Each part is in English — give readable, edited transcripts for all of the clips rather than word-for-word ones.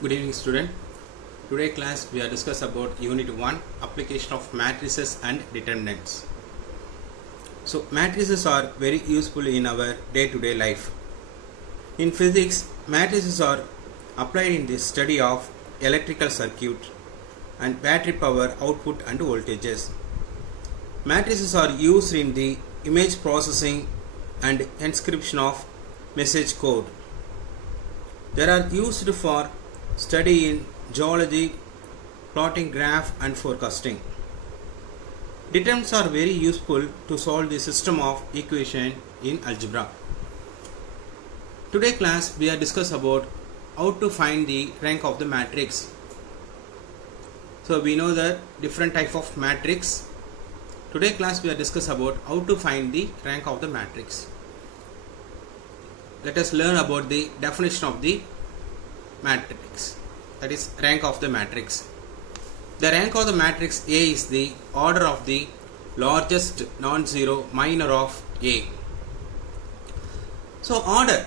Good evening, student. Today class we are discuss about unit 1 application of matrices and determinants. So matrices are very useful in our day-to-day life. In physics, matrices are applied in the study of electrical circuit and battery power output and voltages. Matrices are used in the image processing and encryption of message code. They are used for study in geology, plotting graph and forecasting. Determinants are very useful to solve the system of equation in algebra. Today class we are discuss about how to find the rank of the matrix. So we know that different type of matrix. Today class we are discuss about how to find the rank of the matrix. Let us learn about the definition of the matrix, that is rank of the matrix. The rank of the matrix A is the order of the largest non-zero minor of A. So order,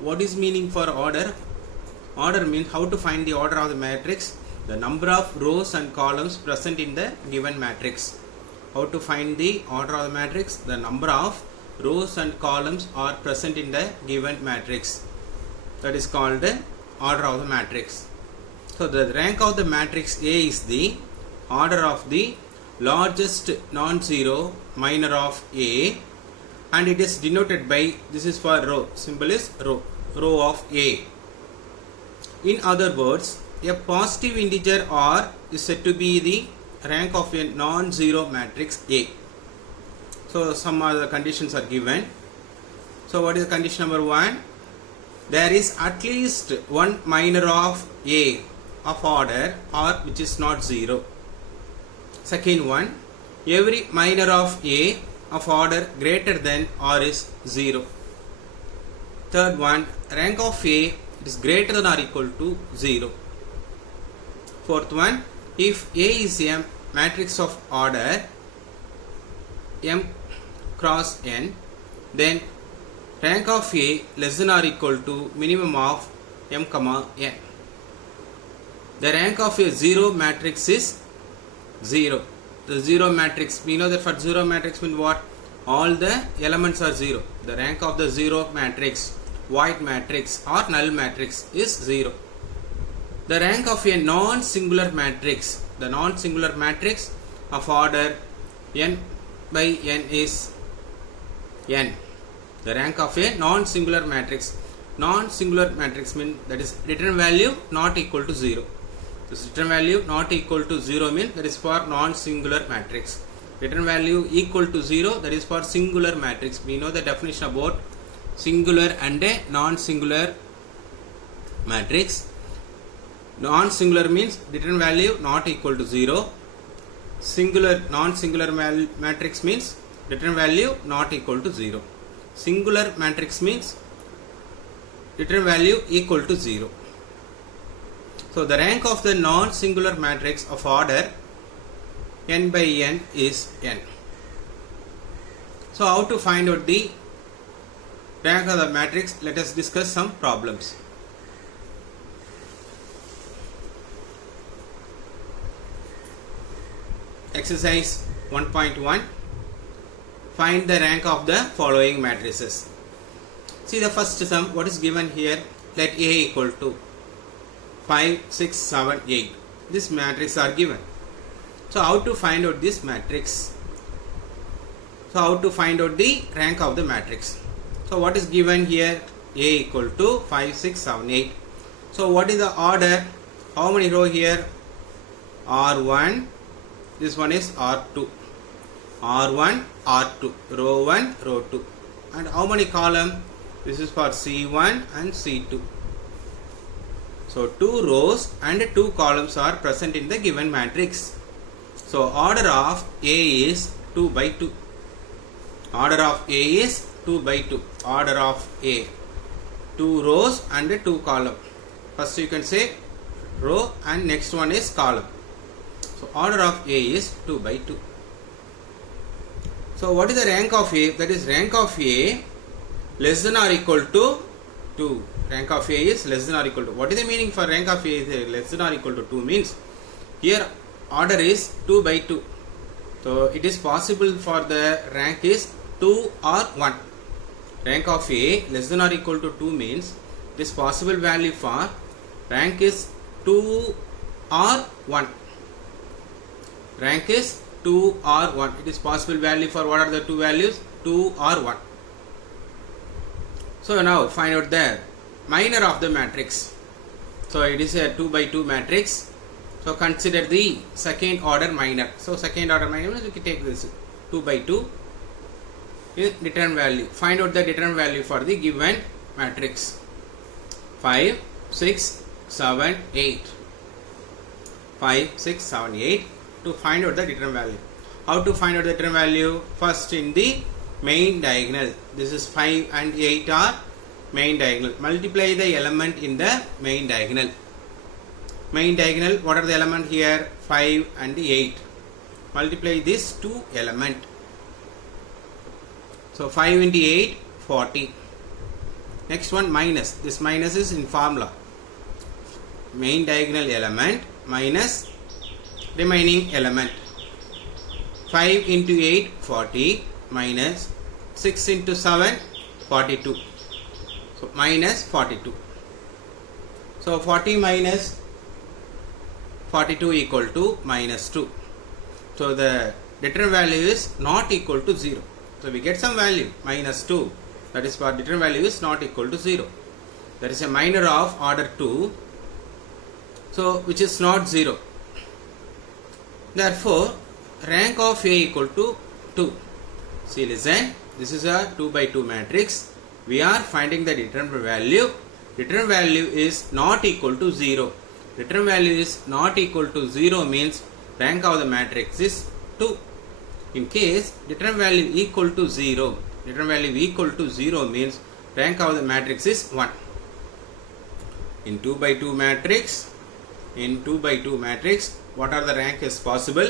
what is meaning for order? Order means how to find the order of the matrix, the number of rows and columns present in the given matrix. How to find the order of the matrix, the number of rows and columns are present in the given matrix. That is called the order of the matrix. So the rank of the matrix A is the order of the largest non-zero minor of A, and it is denoted by, this is for row, symbol is row of A. In other words, a positive integer R is said to be the rank of a non-zero matrix A. So some other conditions are given. So what is condition number 1? There is at least one minor of A of order R which is not 0. Second one, every minor of A of order greater than R is 0. Third one, rank of A is greater than or equal to 0. Fourth one, if A is a matrix of order M cross N, then rank of A less than or equal to minimum of M comma N. The rank of a zero matrix is 0. The zero matrix, we know that for zero matrix means what? All the elements are 0. The rank of the zero matrix, void matrix or null matrix is 0. The rank of a non-singular matrix, the non-singular matrix of order n by n is n. The rank of a non-singular matrix. Non-singular matrix means that is return value not equal to 0. This return value not equal to 0 means that is for non-singular matrix. Return value equal to 0, that is for singular matrix. We know the definition about singular and a non-singular matrix. Non-singular means return value not equal to 0. Singular, non-singular matrix means return value not equal to 0. Singular matrix means return value equal to 0. So the rank of the non-singular matrix of order n by n is n. So how to find out the rank of the matrix? Let us discuss some problems. Exercise 1.1. Find the rank of the following matrices. See the first sum, what is given here? Let A equal to 5, 6, 7, 8. This matrix are given. So how to find out this matrix? So how to find out the rank of the matrix? So what is given here? A equal to 5, 6, 7, 8. So what is the order? How many row here? R1. This one is R2. R1, R2, row 1, row 2. And how many column? This is for C1 and C2. So 2 rows and 2 columns are present in the given matrix. So order of A is 2 by 2. Order of A is 2 by 2. Order of A, 2 rows and 2 column. First you can say row and next one is column. So order of A is 2 by 2. So what is the rank of A? That is rank of A less than or equal to 2. Rank of A is less than or equal to. What is the meaning for rank of A is less than or equal to 2 means here order is 2 by 2. So it is possible for the rank is 2 or 1. Rank of A less than or equal to 2 means it is possible value for rank is 2 or 1. Rank is 2 or 1. It is possible value for what are the two values? 2 or 1. So now find out the minor of the matrix. So it is a 2 by 2 matrix. So consider the second order minor. So second order minor means we can take this 2 by 2 is determined value. Find out the determined value for the given matrix. 5, 6, 7, 8. 5, 6, 7, 8 to find out the determined value. How to find out the determined value? First in the main diagonal. This is 5 and 8 are main diagonal. Multiply the element in the main diagonal. Main diagonal, what are the element here? 5 and 8. Multiply this two element. So 5 into 8, 40. Next one minus. This minus is in formula. Main diagonal element minus remaining element. 5 into 8, 40 minus 6 into 7, 42. So minus 42. So 40 minus 42 equal to minus 2. So the determined value is not equal to 0. So we get some value minus 2. That is for determined value is not equal to 0. There is a minor of order 2. So which is not 0. Therefore rank of A equal to 2. See, listen. This is a 2 by 2 matrix. We are finding the determined value. Determined value is not equal to 0. Determined value is not equal to 0 means rank of the matrix is 2. In case determined value equal to 0, determined value equal to 0 means rank of the matrix is 1. In 2 by 2 matrix, what are the rank is possible?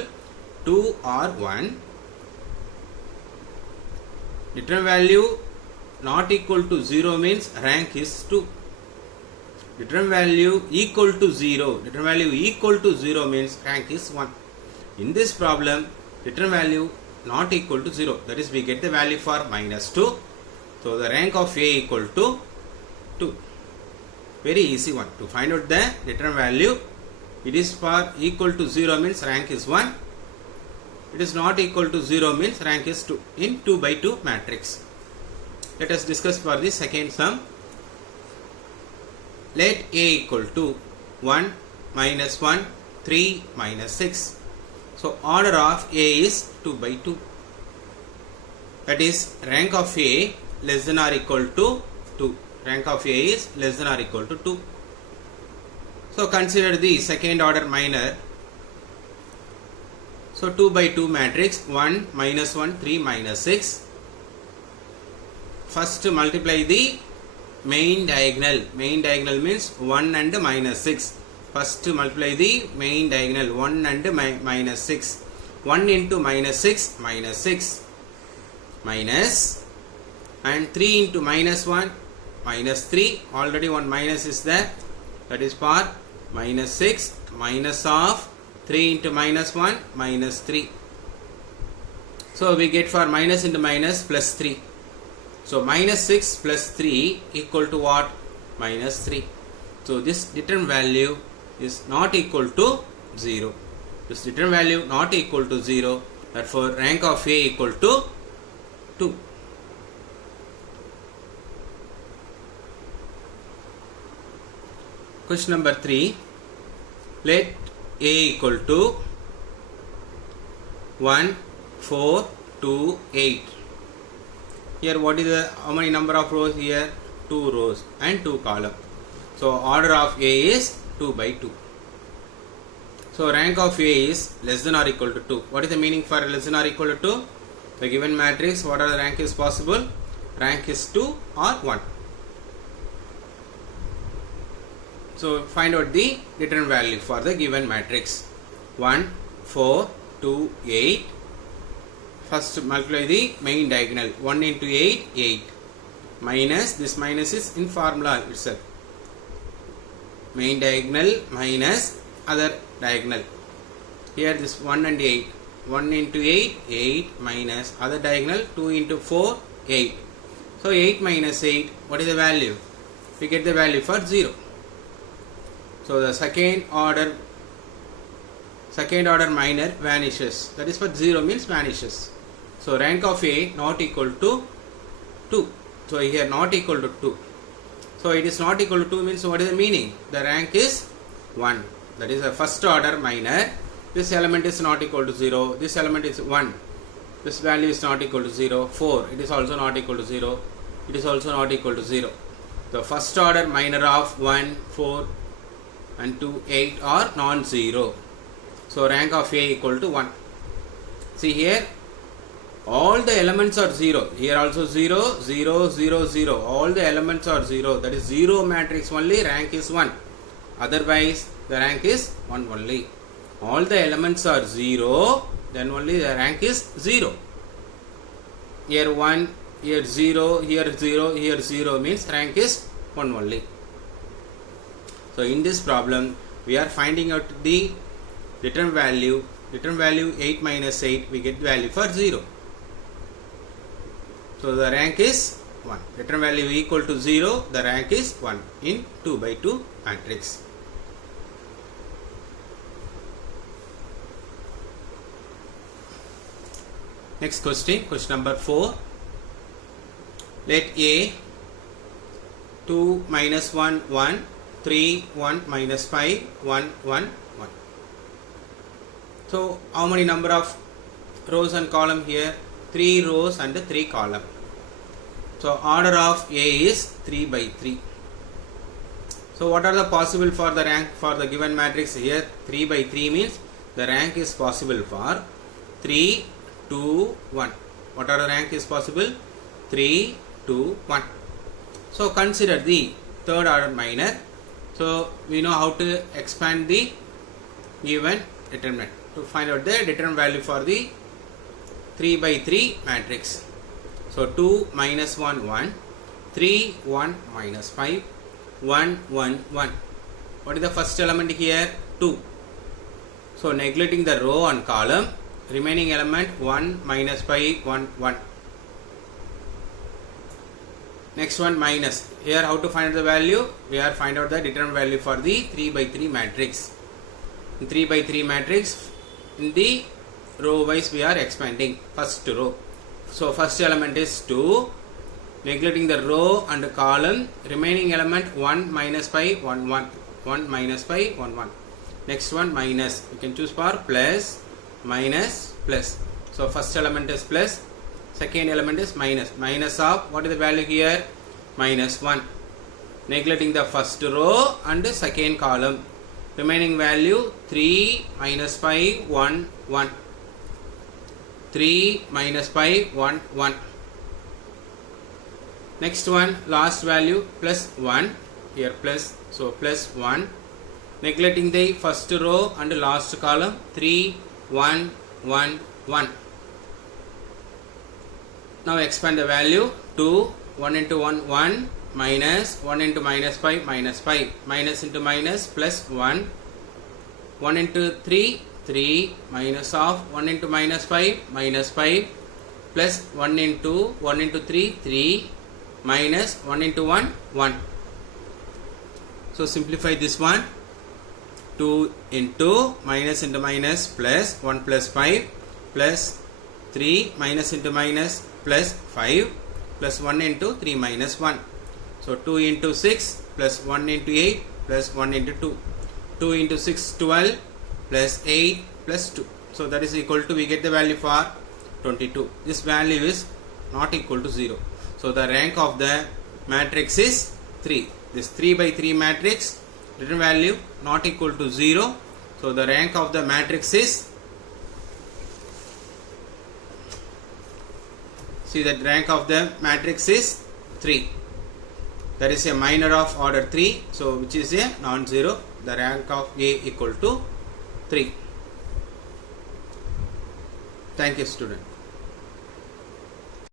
2 or 1. Determined value not equal to 0 means rank is 2. Determined value equal to 0. Determined value equal to 0 means rank is 1. In this problem, determined value not equal to 0. That is, we get the value for minus 2. So the rank of A equal to 2. Very easy one. To find out the determined value, it is for equal to 0 means rank is 1. It is not equal to 0 means rank is 2 in 2 by 2 matrix. Let us discuss for the second sum. Let A equal to 1, minus 1, 3, minus 6. So order of A is 2 by 2. That is rank of A less than or equal to 2. Rank of A is less than or equal to 2. So consider the second order minor. So 2 by 2 matrix 1, minus 1, 3, minus 6. First multiply the main diagonal. Main diagonal means 1 and minus 6. First multiply the main diagonal 1 and minus 6. 1 into minus 6, minus 6. Minus and 3 into minus 1, minus 3. Already one minus is there. That is for minus 6. Minus of 3 into minus 1, minus 3. So we get for minus into minus plus 3. So minus 6 plus 3 equal to what? Minus 3. So this determined value is not equal to 0. This determined value not equal to 0. Therefore rank of A equal to 2. Question number 3. Let A equal to 1, 4, 2, 8. Here what is the how many number of rows here? 2 rows and 2 columns. So order of A is 2 by 2. So rank of A is less than or equal to 2. What is the meaning for less than or equal to 2? The given matrix, what are the rank is possible? Rank is 2 or 1. So find out the determined value for the given matrix. 1, 4, 2, 8. First multiply the main diagonal. 1 into 8, 8. minus, this minus is in formula itself. Main diagonal minus other diagonal. Here this 1 and 8. 1 into 8, 8 minus other diagonal 2 into 4, 8. So 8 minus 8, what is the value? We get the value for 0. So the second order minor vanishes. That is what 0 means, vanishes. So rank of A not equal to 2. So here not equal to 2. So it is not equal to 2 means what is the meaning? The rank is 1. That is the first order minor. This element is not equal to 0. This element is 1. This value is not equal to 0. 4. It is also not equal to 0. It is also not equal to 0. The first order minor of 1, 4 and 2, 8 are non-zero. So rank of A equal to 1. See here, all the elements are 0. Here also 0, 0, 0, 0. All the elements are 0. That is 0 matrix only, rank is 1. Otherwise, the rank is 1 only. All the elements are 0, then only the rank is 0. Here 1, here 0, here 0, here 0 means rank is 1 only. So in this problem, we are finding out the return value 8 minus 8, we get value for 0. So the rank is 1. Return value equal to 0, the rank is 1 in 2 by 2 matrix. Next question, question number 4. Let A 2 minus 1 1, 3 1 minus 5 1 1 1. So how many number of rows and column here? 3 rows and 3 column. So order of A is 3 by 3. So what are the possible for the rank for the given matrix? Here 3 by 3 means the rank is possible for 3, 2, 1. What are the rank is possible? 3, 2, 1. So consider the third order minor. So we know how to expand the given determinant to find out the determinant value for the 3 by 3 matrix. So 2 minus 1 1, 3 1 minus 5 1 1 1. What is the first element here? 2. So neglecting the row and column, remaining element 1 minus 5 1 1. Next one minus. Here how to find the value? We are find out the determinant value for the 3 by 3 matrix. In 3 by 3 matrix, in the row wise we are expanding first row. So first element is 2, neglecting the row and the column, remaining element 1 minus 5 1 1, 1 minus 5 1 1. Next one minus. You can choose for plus, minus, plus. So first element is plus, second element is minus. Minus of what is the value here? Minus 1. Neglecting the first row and the second column. Remaining value 3 minus 5 1 1. 3 minus 5 1 1. Next one last value plus 1. Here plus, so plus 1. Neglecting the first row and last column 3 1 1 1. Now expand the value 2 1 into 1 1 minus 1 into minus 5 minus 5 minus into minus plus 1 1 into 3 3 minus of 1 into minus 5 minus 5 plus 1 into 3 3 minus 1 into 1 1. So simplify this one. 2 into minus plus 1 plus 5 plus 3 minus into minus plus 5 plus 1 into 3 minus 1. So 2 into 6 plus 1 into 8 plus 1 into 2. 2 into 6 12 plus 8 plus 2. So that is equal to, we get the value for 22. This value is not equal to 0. So the rank of the matrix is 3. This 3 by 3 matrix, return value not equal to 0. So the rank of the matrix is, see that rank of the matrix is 3. That is a minor of order 3. So which is a non-zero. The rank of A equal to 3. Thank you, student.